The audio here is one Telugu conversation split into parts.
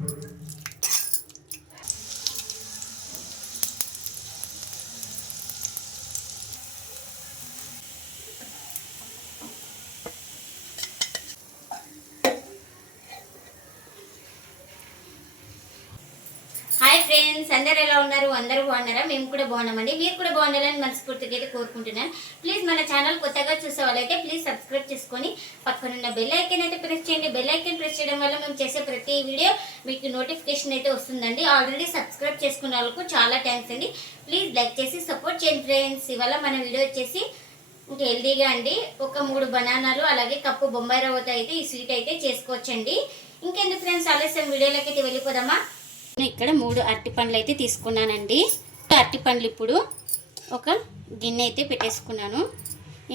Thank you. ఫ్రెండ్స్ అందరు ఎలా ఉన్నారు? అందరూ బాగున్నారా? మేము కూడా బాగున్నామండి. మీరు కూడా బాగుండాలని మనస్ఫూర్తిగా అయితే కోరుకుంటున్నాను. ప్లీజ్ మన ఛానల్ కొత్తగా చూసే వాళ్ళైతే ప్లీజ్ సబ్స్క్రైబ్ చేసుకొని పక్కన ఉన్న బెల్ ఐకన్ అయితే ప్రెస్ చేయండి. బెల్ ఐకన్ ప్రెస్ చేయడం వల్ల మేము చేసే ప్రతి వీడియో మీకు నోటిఫికేషన్ అయితే వస్తుందండి. ఆల్రెడీ సబ్స్క్రైబ్ చేసుకున్న వాళ్ళకు చాలా థ్యాంక్స్ అండి. ప్లీజ్ లైక్ చేసి సపోర్ట్ చేయండి ఫ్రెండ్స్ ఇవాళ మన వీడియో వచ్చేసి ఇంకా హెల్దీగా అండి. ఒక మూడు బనానాలు అలాగే కప్పు బొంబాయి రవ్వతో అయితే ఈ స్వీట్ అయితే చేసుకోవచ్చండి. ఇంకెందుకు ఫ్రెండ్స్ ఆలస్యం. వీడియోలోకి అయితే వెళ్ళిపోదామా? ఇక్కడ మూడు అరటి పండ్లు అయితే తీసుకున్నానండి. అరటి పండ్లు ఇప్పుడు ఒక గిన్నె అయితే పెట్టేసుకున్నాను.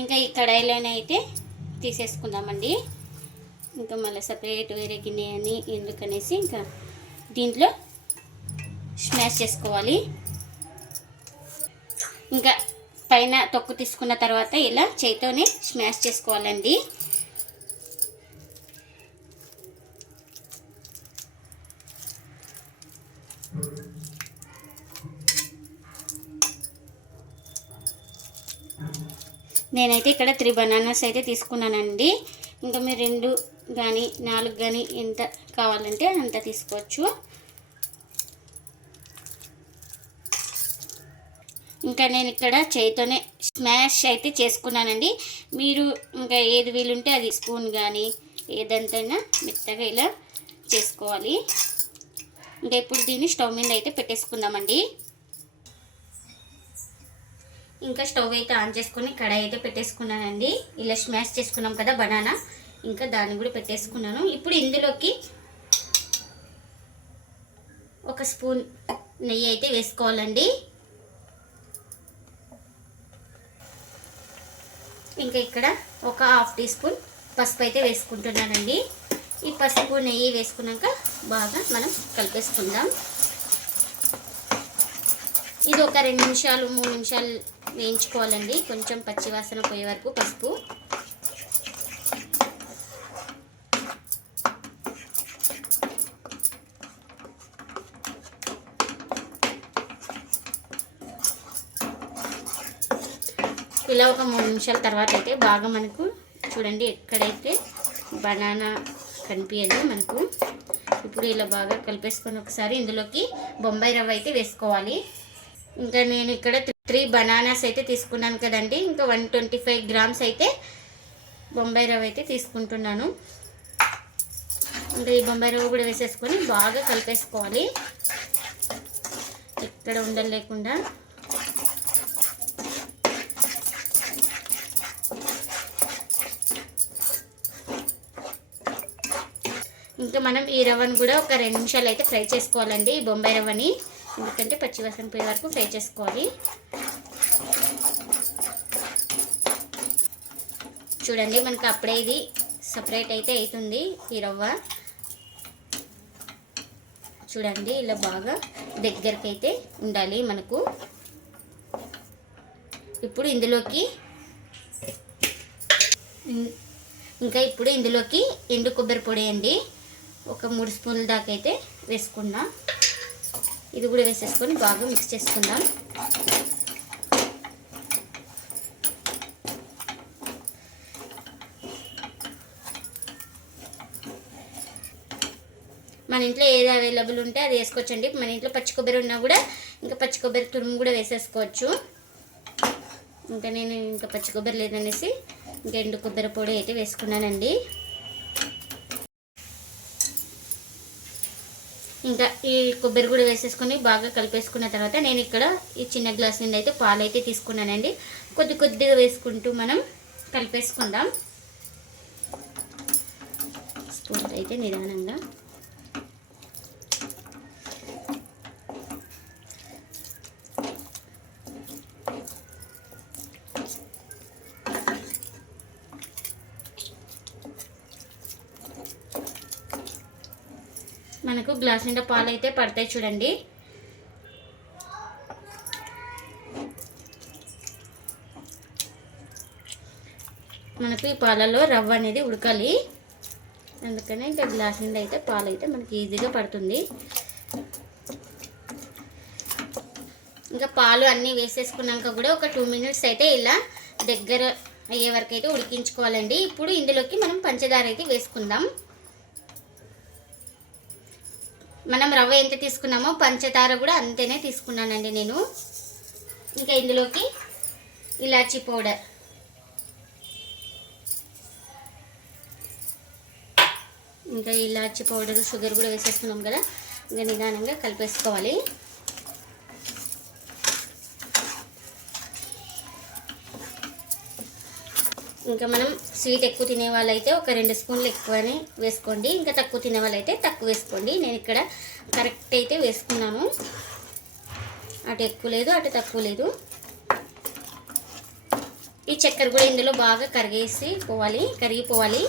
ఇంకా ఈ కడాయిలోనే అయితే తీసేసుకుందామండి. ఇంకా మళ్ళీ సపరేట్ వేరే గిన్నె అని ఎందుకనేసి ఇంకా దీంట్లో స్మాష్ చేసుకోవాలి. ఇంకా పైన తొక్కు తీసుకున్న తర్వాత ఇలా చేతితోనే స్మాష్ చేసుకోవాలండి. నేనైతే ఇక్కడ త్రీ బనానాస్ అయితే తీసుకున్నానండి. ఇంకా మీరు రెండు కానీ నాలుగు కానీ ఎంత కావాలంటే అంత తీసుకోవచ్చు. ఇంకా నేను ఇక్కడ చేయితోనే స్మాష్ అయితే చేసుకున్నానండి. మీరు ఇంకా ఏది వీలుంటే అది స్పూన్ కానీ ఏదంతైనా మెత్తగా ఇలా చేసుకోవాలి. ఇంకా ఇప్పుడు దీన్ని స్టవ్ మీద అయితే పెట్టేసుకుందామండి. ఇంకా స్టవ్ అయితే ఆన్ చేసుకుని కడాయి అయితే పెట్టేసుకున్నానండి. ఇలా స్మాష్ చేసుకున్నాం కదా బనానా. ఇంకా దాన్ని కూడా పెట్టేసుకున్నాను. ఇప్పుడు ఇందులోకి ఒక స్పూన్ నెయ్యి అయితే వేసుకోవాలండి. ఇంకా ఇక్కడ ఒక హాఫ్ టీ స్పూన్ పసుపు అయితే వేసుకుంటున్నానండి. ఈ పసుపు నెయ్యి వేసుకున్నాక బాగా మనం కలిపేసుకుందాం. ఇది ఒక రెండు నిమిషాలు మూడు నిమిషాలు వేయించుకోవాలండి. కొంచెం పచ్చివాసన పోయే వరకు పసుపు. ఇలా ఒక మూడు నిమిషాల తర్వాత అయితే బాగా మనకు చూడండి ఎక్కడైతే బనానా కనిపించదు మనకు. ఇప్పుడు ఇలా బాగా కలిపేసుకొని ఒకసారి ఇందులోకి బొంబాయి రవ్వ అయితే వేసుకోవాలి. ఇంకా నేను ఇక్కడ త్రీ బనానాస్ అయితే తీసుకున్నాను కదండి. ఇంకా వన్ ట్వంటీ ఫైవ్ గ్రామ్స్ అయితే బొంబాయి రవ్వ అయితే తీసుకుంటున్నాను. ఇంకా ఈ బొంబాయి రవ్వ కూడా వేసేసుకొని బాగా కలిపేసుకోవాలి. ఎక్కడ ఉండలు లేకుండా. ఇంకా మనం ఈ రవ్వను కూడా ఒక రెండు నిమిషాలు అయితే ఫ్రై చేసుకోవాలండి ఈ బొంబాయి రవ్వని. ఎందుకంటే పచ్చివాసన పోయే వరకు ఫ్రై చేసుకోవాలి. చూడండి మనకు అప్పుడే ఇది సపరేట్ అయితే అవుతుంది ఈ రవ్వ. చూడండి ఇలా బాగా దగ్గరికి అయితే ఉండాలి మనకు. ఇప్పుడు ఇందులోకి ఇంకా ఇప్పుడు ఇందులోకి ఎండు కొబ్బరి పొడి అండి. ఒక మూడు స్పూన్ల దాకా అయితే వేసుకుందాం ఇది కూడా వేసేసుకొని బాగా మిక్స్ చేసుకుందాం. మన ఇంట్లో ఏది అవైలబుల్ ఉంటే అది వేసుకోవచ్చండి. మన ఇంట్లో పచ్చి కొబ్బరి ఉన్నా కూడా ఇంకా పచ్చి కొబ్బరి తురుము కూడా వేసేసుకోవచ్చు. ఇంకా నేను ఇంకా పచ్చి కొబ్బరి లేదనేసి ఇంకా ఎండు కొబ్బరి పొడి అయితే వేసుకున్నానండి. ఇంకా ఈ కొబ్బరి కూడా వేసేసుకొని బాగా కలిపేసుకున్న తర్వాత నేను ఇక్కడ ఈ చిన్న గ్లాస్ నుండి అయితే పాలు అయితే తీసుకున్నానండి. కొద్ది కొద్దిగా వేసుకుంటూ మనం కలిపేసుకుందాం. స్పూన్ అయితే నిదానంగా మనకు గ్లాస్ నిండా పాలు అయితే పడతాయి చూడండి. మనకు ఈ పాలలో రవ్వ అనేది ఉడకాలి. అందుకనే ఇంకా గ్లాస్ నిండా అయితే పాలు అయితే మనకి ఈజీగా పడుతుంది. ఇంకా పాలు అన్నీ వేసేసుకున్నాక కూడా ఒక టూ మినిట్స్ అయితే ఇలా దగ్గర అయ్యే వరకు అయితే ఉడికించుకోవాలండి. ఇప్పుడు ఇందులోకి మనం పంచదార అయితే వేసుకుందాం. మనం రవ్వ ఎంత తీసుకున్నామో పంచదార కూడా అంతేనే తీసుకున్నానండి నేను. ఇంకా ఇందులోకి ఇలాచీ పౌడర్. ఇంకా ఇలాచి పౌడర్ షుగర్ కూడా వేసేసుకున్నాం కదా. ఇంకా నిదానంగా కలిపేసుకోవాలి. ఇంకా మనం స్వీట్ ఎక్కువ తినే వాళ్ళైతే ఒక రెండు స్పూన్లు ఎక్కువనే వేసుకోండి. ఇంకా తక్కువ తినే వాళ్ళైతే తక్కువ వేసుకోండి. నేను ఇక్కడ కరెక్ట్ అయితే వేసుకున్నాను. అటు ఎక్కువ లేదు అటు తక్కువ లేదు. ఈ చక్కెర కూడా ఇందులో బాగా కరిగేసి పోవాలి కరిగిపోవాలి.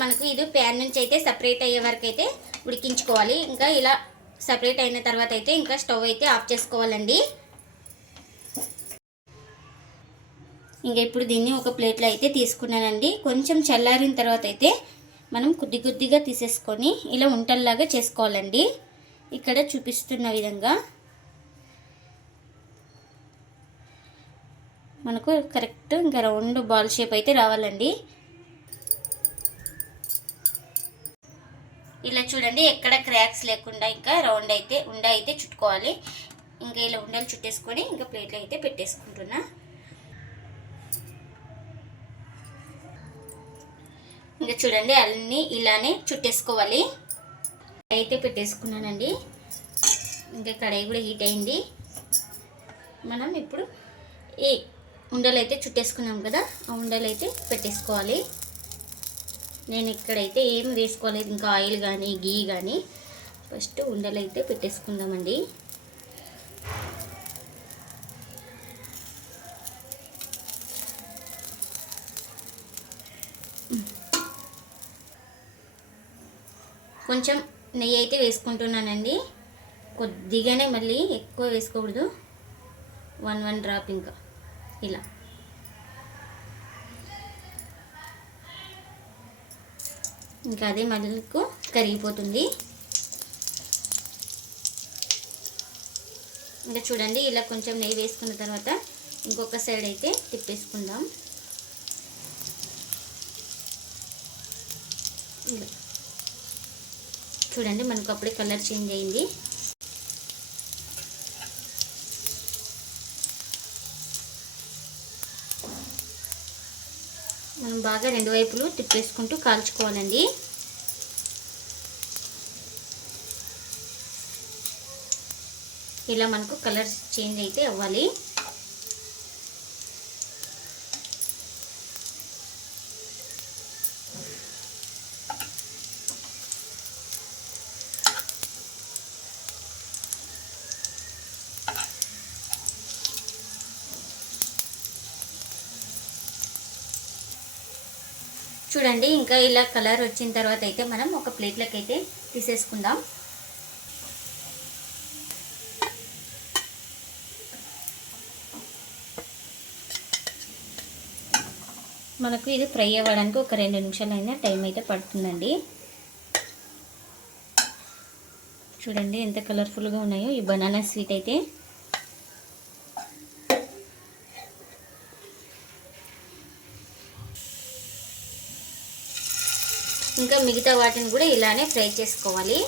మనకు ఇది ప్యాన్ నుంచి అయితే సపరేట్ అయ్యే వరకు అయితే ఉడికించుకోవాలి. ఇంకా ఇలా సపరేట్ అయిన తర్వాత అయితే ఇంకా స్టవ్ అయితే ఆఫ్ చేసుకోవాలండి. ఇంకా ఇప్పుడు దీన్ని ఒక ప్లేట్లో అయితే తీసుకున్నానండి. కొంచెం చల్లారిన తర్వాత అయితే మనం కొద్ది కొద్దిగా తీసేసుకొని ఇలా ఉంటల్లాగా చేసుకోవాలండి. ఇక్కడ చూపిస్తున్న విధంగా మనకు కరెక్ట్ ఇంకా రౌండ్ బాల్ షేప్ అయితే రావాలండి. ఇలా చూడండి ఎక్కడ క్రాక్స్ లేకుండా ఇంకా రౌండ్ అయితే ఉండ అయితే చుట్టుకోవాలి. ఇంకా ఇలా ఉండలు చుట్టేసుకొని ఇంకా ప్లేట్లో అయితే పెట్టేసుకుంటున్నా. ఇంకా చూడండి అన్నీ ఇలానే చుట్టేసుకోవాలి. అయితే పెట్టేసుకున్నానండి. ఇంకా కడాయి కూడా హీట్ అయింది. మనం ఇప్పుడు ఈ ఉండలు అయితే చుట్టేసుకున్నాం కదా ఆ ఉండలు అయితే పెట్టేసుకోవాలి. నేను ఇక్కడైతే ఏం వేసుకోలేదు ఇంకా ఆయిల్ కానీ గీ కానీ ఫస్ట్ ఉండలు అయితే పెట్టేసుకుందామండి. కొంచెం నెయ్యి అయితే వేసుకుంటున్నానండి. కొద్దిగానే మళ్ళీ ఎక్కువ వేసుకోకూడదు. వన్ వన్ డ్రాప్ ఇంకా. ఇలా. ఇంకా అదే మళ్ళీకు కరిగిపోతుంది. ఇంకా చూడండి ఇలా కొంచెం నెయ్యి వేసుకున్న తర్వాత ఇంకొక సైడ్ అయితే తిప్పేసుకుందాం. చూడండి మనకు అప్పుడే కలర్ చేంజ్ అయింది. మనం బాగా రెండు వైపులు తిప్పేసుకుంటూ కాల్చుకోవాలండి. ఇలా మనకు కలర్ చేంజ్ అయితే అవ్వాలి. చూడండి ఇంకా ఇలా కలర్ వచ్చిన తర్వాత అయితే మనం ఒక ప్లేట్లోకి అయితే తీసేసుకుందాం. మనకు ఇది ఫ్రై అవ్వడానికి ఒక రెండు నిమిషాలు అయినా టైం అయితే పడుతుందండి. చూడండి ఎంత కలర్ఫుల్గా ఉన్నాయో ఈ బనానా స్వీట్ అయితే. ఇంకా మిగతా వాటిని కూడా ఇలానే ఫ్రై చేసుకోవాలి.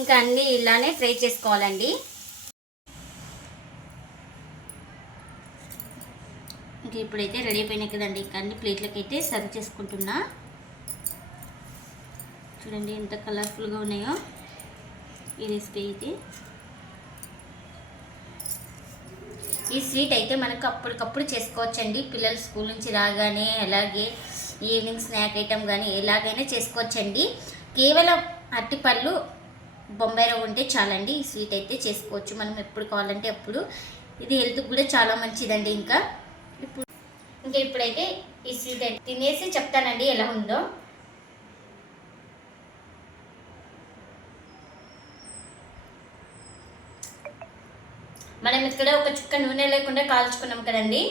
ఇంకా అన్నీ ఇలానే ఫ్రై చేసుకోవాలండి. ఇంకా ఇప్పుడైతే రెడీ అయిపోయినాయి కదండి. ఇంకా అన్ని ప్లేట్లకి అయితే సర్వ్ చేసుకుంటున్నా. చూడండి ఎంత కలర్ఫుల్గా ఉన్నాయో ఈ రెసిపీ అయితే. ఈ స్వీట్ అయితే మనకు అప్పటికప్పుడు చేసుకోవచ్చండి. పిల్లలు స్కూల్ నుంచి రాగానే అలాగే ఈవినింగ్ స్నాక్ ఐటమ్ కానీ ఎలాగైనా చేసుకోవచ్చండి. కేవలం అట్టిపళ్ళు బొంబాయి రవ్వ ఉంటే చాలండి. ఈ స్వీట్ అయితే చేసుకోవచ్చు. మనం ఎప్పుడు కావాలంటే అప్పుడు. ఇది హెల్త్కి కూడా చాలా మంచిదండి ఇంకా. ఇప్పుడు ఇంకా ఇప్పుడైతే ఈ స్వీట్ అయితే తినేసి చెప్తానండి ఎలా ఉందో. మనం ఇక్కడ ఒక చుక్క నూనె లేకుండా కాల్చుకున్నాం కదండి.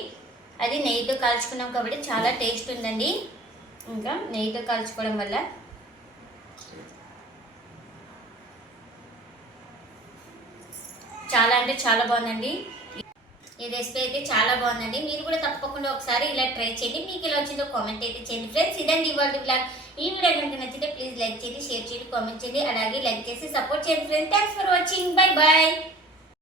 అది నెయ్యితో కాల్చుకున్నాం కాబట్టి చాలా టేస్ట్ ఉందండి. ఇంకా నెయ్యితో కాల్చుకోవడం వల్ల. చాలా అంటే చాలా బాగుందండి. ఈ రెసిపీ అయితే చాలా బాగుందండి. మీరు కూడా తప్పకుండా ఒకసారి ఇలా ట్రై చేయండి. మీకు ఇలా వచ్చిందో కామెంట్ అయితే చేయండి. ఫ్రెండ్స్ ఇదండి ఇవాళ బ్లాగ్ ఈ వీడియో కనుక నచ్చితే ప్లీజ్ లైక్ చేయండి షేర్ చేయండి కామెంట్ చేయండి. అలాగే లైక్ చేసి సపోర్ట్ చేయండి. Friends thanks for watching. Bye bye.